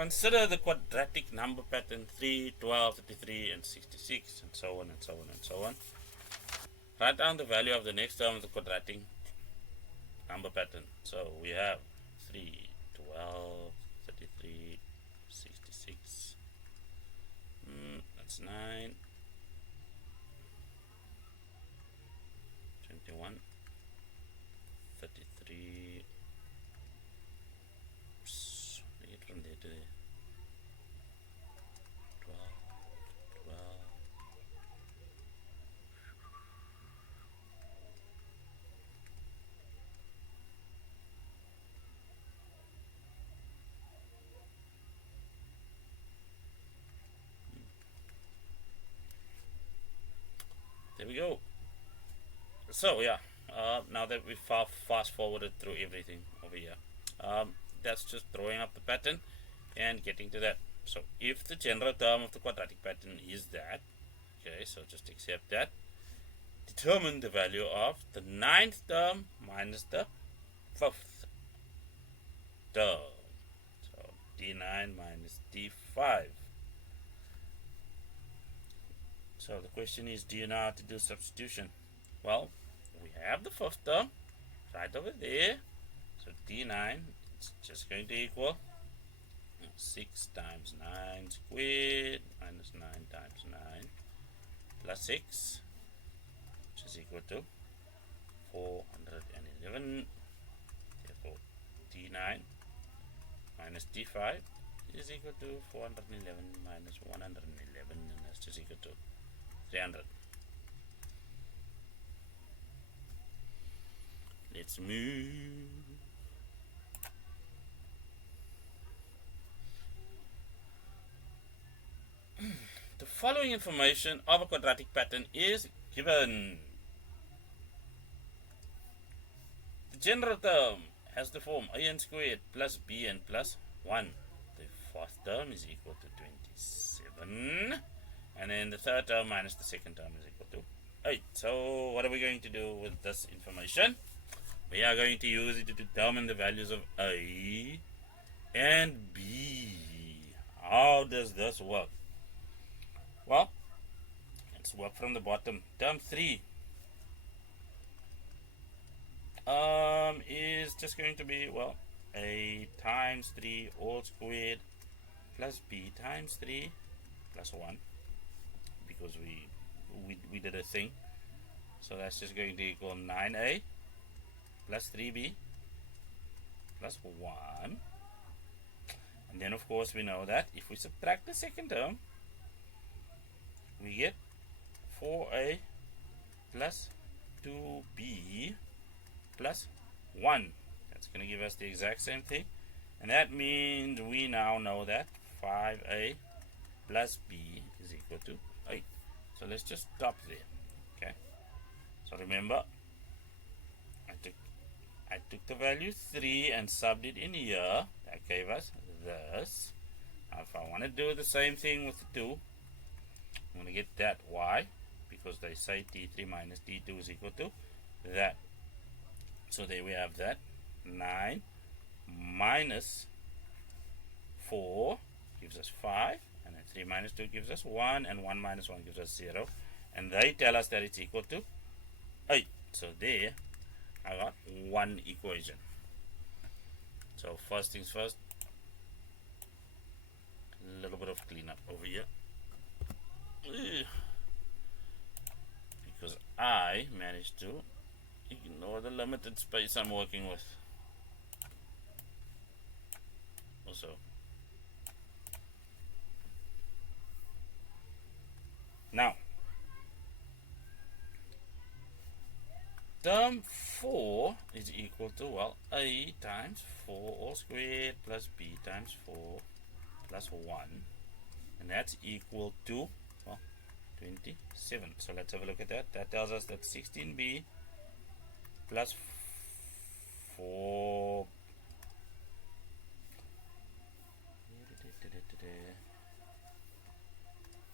Consider the quadratic number pattern 3, 12, 33, and 66, and so on and so on and so on. Write down the value of the next term of the quadratic number pattern. So we have 3, 12, 33, 66. That's 9, 21, 33. Oops, get from there to there. 12, 12. There we go. So yeah, now that we fast forwarded through everything over here, that's just drawing up the pattern and getting to that. So if the general term of the quadratic pattern is that, okay, so just accept that. Determine the value of the 9th term minus the 5th term. So D9 minus D5. So the question is, do you know how to do substitution? Well, we have the 5th term right over there. So D9 is just going to equal 6 times 9 squared minus 9 times 9 plus 6, which is equal to 411. Therefore, D9 minus D5 is equal to 411 minus 111, and that's just equal to 300. Let's move. The following information of a quadratic pattern is given. The general term has the form a(n squared plus bn plus 1. The 4th term is equal to 27. And then the 3rd term minus the 2nd term is equal to 8. So what are we going to do with this information? We are going to use it to determine the values of A and B. How does this work? Well, let's work from the bottom. Term 3 is just going to be, well, A times 3 all squared plus B times 3 plus 1. Because we did a thing, so that's just going to equal 9a plus 3b plus 1, and then of course we know that if we subtract the 2nd term, we get 4a plus 2b plus 1. That's going to give us the exact same thing, and that means we now know that 5a plus b is equal to 8. So let's just stop there. Okay. So remember, I took the value 3 and subbed it in here. That gave us this. Now if I want to do the same thing with the 2, I'm going to get that. Why? Because they say T3 minus T2 is equal to that. So there we have that. 9 minus 4 gives us 5. And then 3 minus 2 gives us 1, and 1 minus 1 gives us 0. And they tell us that it's equal to 8. So there, I got one equation. So first things first, a little bit of cleanup over here. Because I managed to ignore the limited space I'm working with. Also, now, term 4 is equal to, well, a times 4 all squared plus b times 4 plus 1. And that's equal to, well, 27. So let's have a look at that. That tells us that 16b plus 4.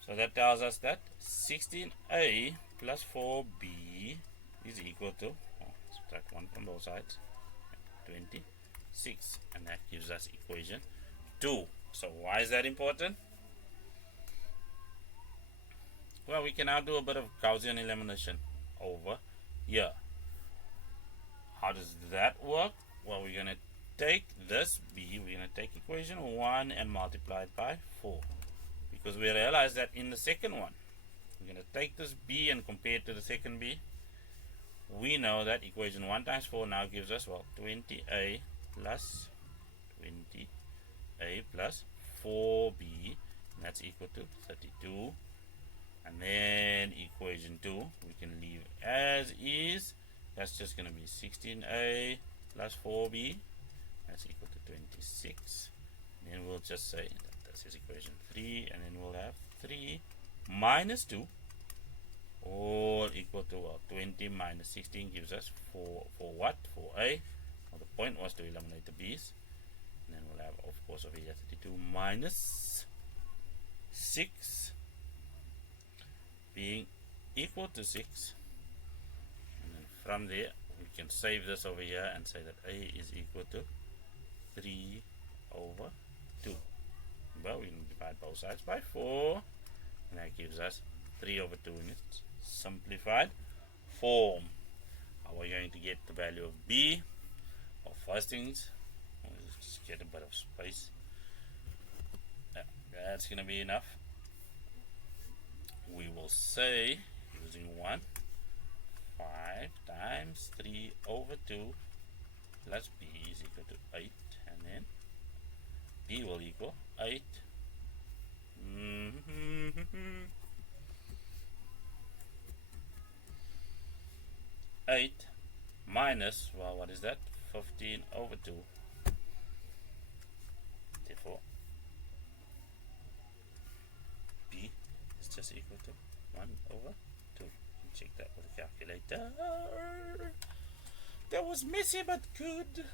So that tells us that 16a plus 4b is equal to, subtract 1 from both sides, 26. And that gives us equation 2. So why is that important? Well, we can now do a bit of Gaussian elimination over here. How does that work? Well, we're going to take this b, we're going to take equation 1 and multiply it by 4. Because we realize that in the second one, we're going to take this b and compare it to the second b. We know that equation 1 times 4 now gives us, well, 20a plus 20a plus 4b, and that's equal to 32. And then equation 2 we can leave as is. That's just going to be 16a plus 4b, that's equal to 26. And then we'll just say that this is equation 3, and then we'll have 3 minus 2, all equal to, well, 20 minus 16 gives us 4 what? 4a. Well, the point was to eliminate the b's. And then we'll have, of course, over here 32 minus 6 being equal to 6. And then from there, we can save this over here and say that a is equal to 3 over 2. Well, we can divide both sides by 4, and that gives us 3 over 2 in its simplified form. How are we going to get the value of b? Well, first things, let's just get a bit of space. Yeah, that's going to be enough. We will say, using 1, 5 times 3 over 2 plus b is equal to 8, and then b will equal 8. 8 minus, well, what is that? 15 over 2. Therefore, b is just equal to 1 over 2. Check that with a calculator. That was messy but good.